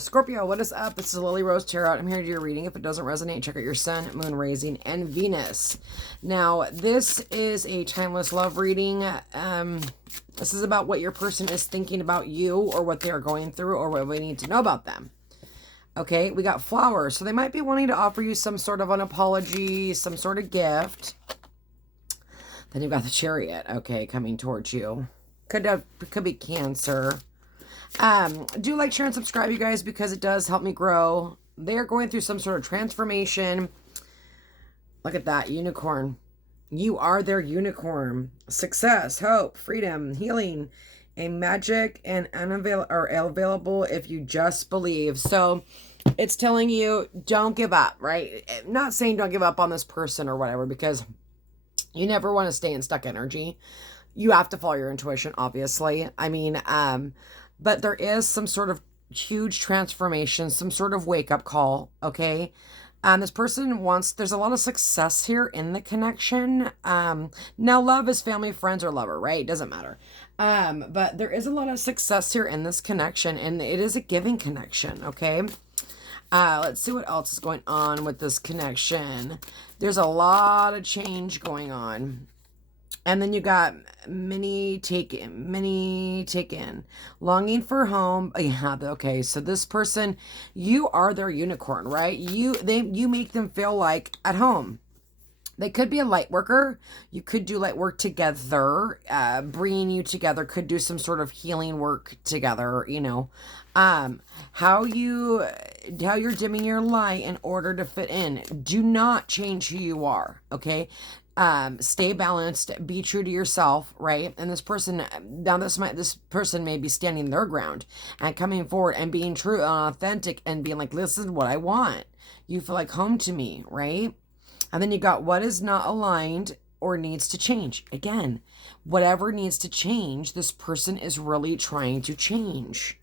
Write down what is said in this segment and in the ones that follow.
Scorpio, what is up? This is Lily Rose Tarot. I'm here to do your reading. If it doesn't resonate, check out your sun, moon, rising, and Venus. Now, this is a timeless love reading. This is about what your person is thinking about you, or what they are going through, or what we need to know about them. Okay, we got flowers. So they might be wanting to offer you some sort of an apology, some sort of gift. Then you've got the Chariot, okay, coming towards you. Could be Cancer. Do like, share, and subscribe, you guys, because it does help me grow. They're going through some sort of transformation. Look at that, unicorn. You are their unicorn. Success, hope, freedom, healing, a magic, and available if you just believe. So it's telling you, don't give up, right? Not saying don't give up on this person or whatever, because you never want to stay in stuck energy. You have to follow your intuition, obviously. I mean, but there is some sort of huge transformation, some sort of wake-up call, okay? This person wants, there's a lot of success here in the connection. Now, love is family, friends, or lover, right? It doesn't matter. But there is a lot of success here in this connection, and it is a giving connection, okay? Let's see what else is going on with this connection. There's a lot of change going on. And then you got many take in, longing for home. Yeah, okay. So this person, you are their unicorn, right? You make them feel like at home. They could be a light worker. You could do light work together. Bringing you together, could do some sort of healing work together, you know. How you're dimming your light in order to fit in. Do not change who you are, okay? Stay balanced, be true to yourself, right? And this person, now this person may be standing their ground and coming forward and being true and authentic and being like, this is what I want. You feel like home to me, right? And then you got what is not aligned or needs to change. Again, whatever needs to change, this person is really trying to change.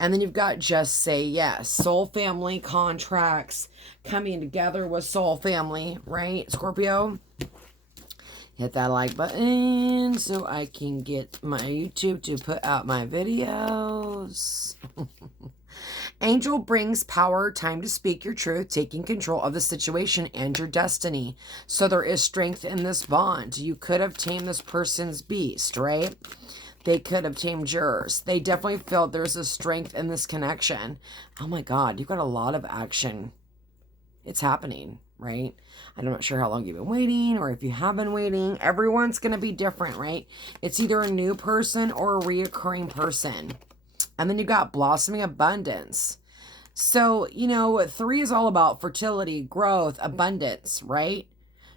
And then you've got just say yes. Soul family contracts coming together with soul family, right, Scorpio? Hit that like button so I can get my YouTube to put out my videos. Angel brings power, time to speak your truth, taking control of the situation and your destiny. So there is strength in this bond. You could have tamed this person's beast, right? They could have tamed yours. They definitely feel there's a strength in this connection. Oh my God, you've got a lot of action. It's happening, right? I'm not sure how long you've been waiting, or if you have been waiting. Everyone's going to be different, right? It's either a new person or a reoccurring person. And then you got blossoming abundance. So, you know, 3 is all about fertility, growth, abundance, right?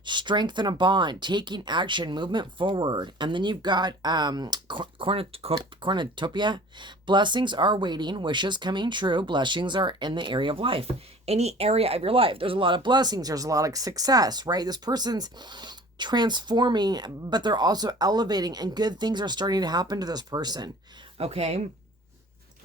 Strengthen a bond, taking action, movement forward. And then you've got cornucopia. Blessings are waiting, wishes coming true. Blessings are in the area of life. Any area of your life. There's a lot of blessings. There's a lot of success, right? This person's transforming, but they're also elevating, and good things are starting to happen to this person, okay?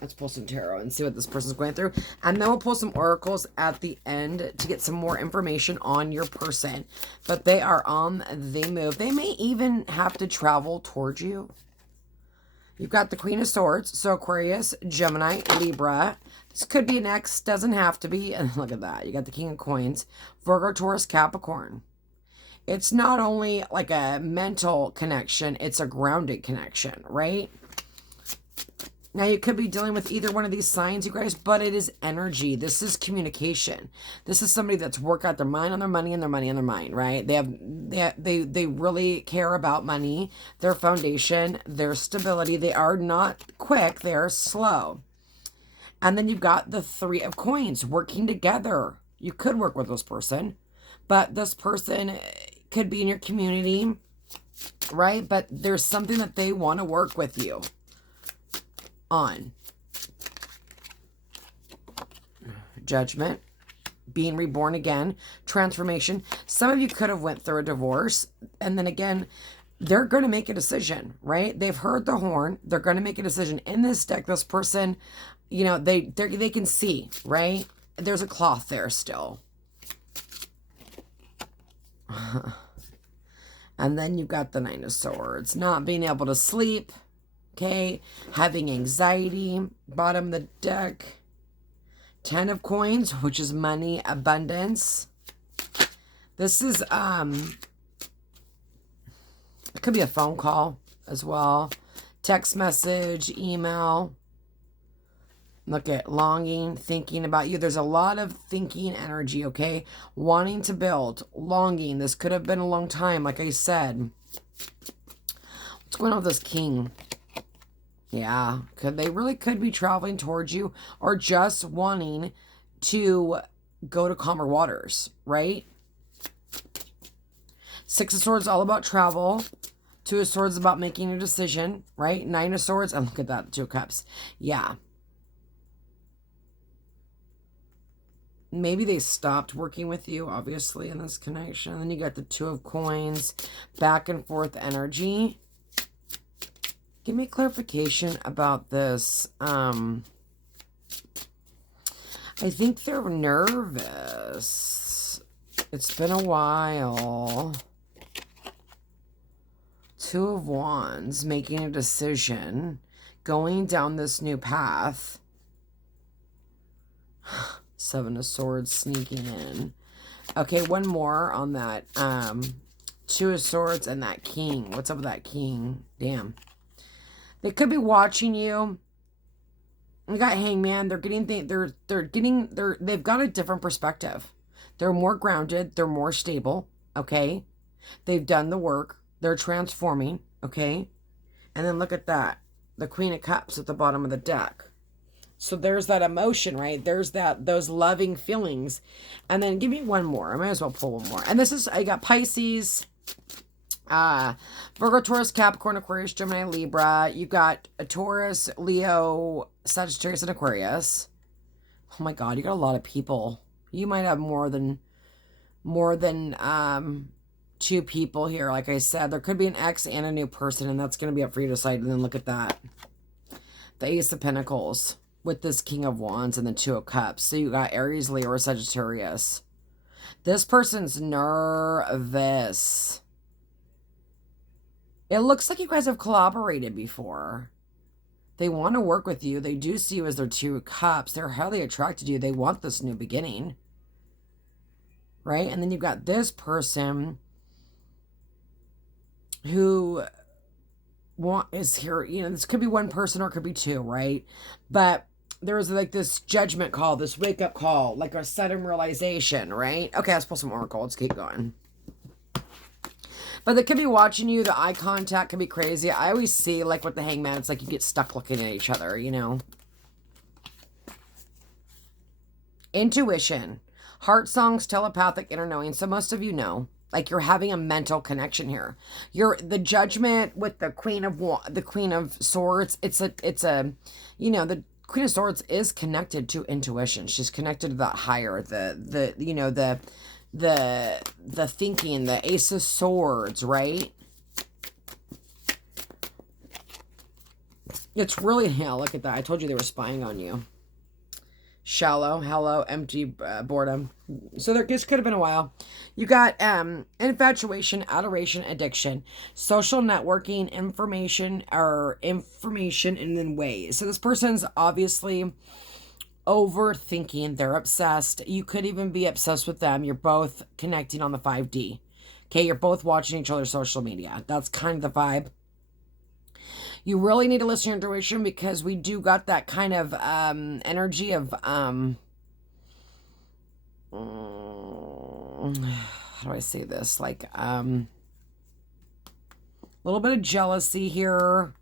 Let's pull some tarot and see what this person's going through. And then we'll pull some oracles at the end to get some more information on your person. But they are on the move. They may even have to travel towards you. You've got the Queen of Swords. So Aquarius, Gemini, Libra. This could be an ex. Doesn't have to be. And look at that. You got the King of Coins. Virgo, Taurus, Capricorn. It's not only like a mental connection. It's a grounded connection, right? Now, you could be dealing with either one of these signs, you guys, but it is energy. This is communication. This is somebody that's worked out their mind on their money and their money on their mind, right? They really care about money, their foundation, their stability. They are not quick. They are slow. And then you've got the 3 of Coins working together. You could work with this person, but this person could be in your community, right? But there's something that they want to work with you on. Judgment, being reborn again, transformation. Some of you could have went through a divorce, and then again, they're going to make a decision, right? They've heard the horn. They're going to make a decision. In this deck, this person, you know, they can see, right? There's a cloth there still. And then you've got the 9 of Swords, not being able to sleep. Okay, having anxiety, bottom of the deck. Ten of Coins, which is money, abundance. This is, it could be a phone call as well. Text message, email. Look at longing, thinking about you. There's a lot of thinking energy, okay? Wanting to build, longing. This could have been a long time, like I said. What's going on with this king? Yeah, they really could be traveling towards you or just wanting to go to calmer waters, right? Six of Swords, all about travel. Two of Swords, about making a decision, right? Nine of Swords, and look at that, Two of Cups. Yeah. Maybe they stopped working with you, obviously, in this connection. Then you got the Two of Coins, back and forth energy. Give me clarification about this. I think they're nervous. It's been a while. Two of Wands, making a decision, going down this new path. Seven of Swords, sneaking in. Okay, one more on that. Two of Swords and that King. What's up with that King? Damn. They could be watching you. We got Hangman. They've got a different perspective. They're more grounded. They're more stable. Okay. They've done the work. They're transforming. Okay. And then look at that. The Queen of Cups at the bottom of the deck. So there's that emotion, right? There's those loving feelings. And then give me one more. I might as well pull one more. And this is, I got Pisces, Virgo, Taurus, Capricorn, Aquarius, Gemini, Libra. You got a Taurus, Leo, Sagittarius, and Aquarius. Oh my God, you got a lot of people. You might have more than two people here. Like I said, there could be an ex and a new person, and that's going to be up for you to decide. And then look at that. The Ace of Pentacles with this King of Wands and the Two of Cups. So you got Aries, Leo, or Sagittarius. This person's nervous. It looks like you guys have collaborated before. They want to work with you. They do see you as their Two of Cups. They're highly attracted to you. They want this new beginning. Right? And then you've got this person who is here. You know, this could be one person or it could be two, right? But there's like this judgment call, this wake-up call, like a sudden realization, right? Okay, let's pull some oracle. Let's keep going. But they could be watching you. The eye contact could be crazy. I always see, like, with the Hangman, it's like you get stuck looking at each other, you know? Intuition. Heart songs, telepathic, inner knowing. So most of you know. Like, you're having a mental connection here. The judgment with the Queen of Swords. It's a, you know, the Queen of Swords is connected to intuition. She's connected to that higher, the thinking, the Ace of Swords, right? It's really, yeah, look at that. I told you they were spying on you. Shallow, hello, empty, boredom. So this could have been a while. You got infatuation, adoration, addiction, social networking, information, and then ways. So this person's obviously overthinking. They're obsessed. You could even be obsessed with them. You're both connecting on the 5D. Okay, you're both watching each other's social media. That's kind of the vibe. You really need to listen to your intuition because we do got that kind of energy of, how do I say this? Like, a little bit of jealousy here.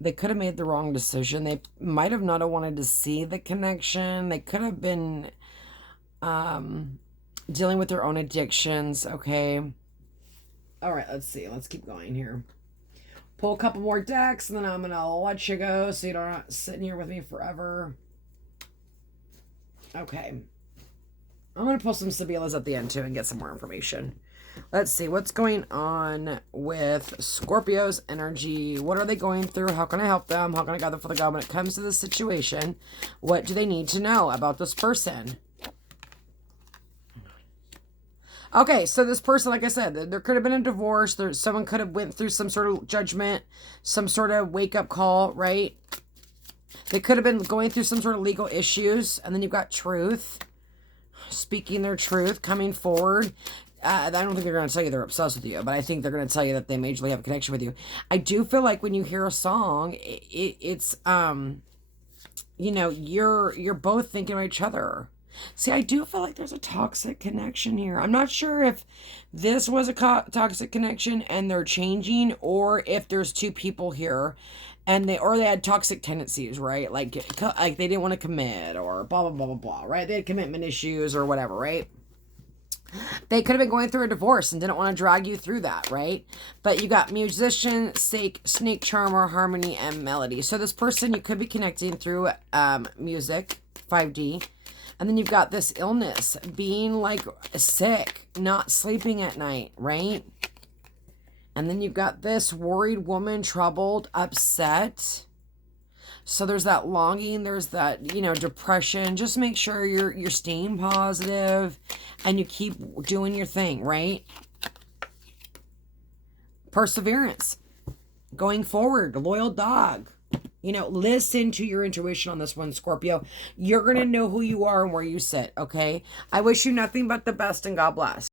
They could have made the wrong decision. They might have not wanted to see the connection. They could have been, dealing with their own addictions. Okay. All right, let's see. Let's keep going here. Pull a couple more decks, and then I'm going to let you go so you're not sitting here with me forever. Okay. I'm going to pull some Sibilas at the end, too, and get some more information. Let's see. What's going on with Scorpio's energy? What are they going through? How can I help them? How can I gather for the God when it comes to this situation? What do they need to know about this person? Okay, so this person, like I said, there could have been a divorce. Someone could have went through some sort of judgment, some sort of wake-up call, right? They could have been going through some sort of legal issues. And then you've got truth, speaking their truth, coming forward. I don't think they're going to tell you they're obsessed with you, but I think they're going to tell you that they majorly have a connection with you. I do feel like when you hear a song, it's you know, you're both thinking of each other. See, I do feel like there's a toxic connection here. I'm not sure if this was a toxic connection and they're changing, or if there's two people here and they had toxic tendencies, right? Like they didn't want to commit, or blah blah blah blah blah, right? They had commitment issues or whatever, right? They could have been going through a divorce and didn't want to drag you through that, right? But you got musician, snake charmer, harmony, and melody. So this person, you could be connecting through music, 5D. And then you've got this illness, being like sick, not sleeping at night, right? And then you've got this worried woman, troubled, upset. So there's that longing, there's that, you know, depression. Just make sure you're staying positive and you keep doing your thing, right? Perseverance. Going forward, loyal dog. You know, listen to your intuition on this one, Scorpio. You're going to know who you are and where you sit, okay? I wish you nothing but the best, and God bless.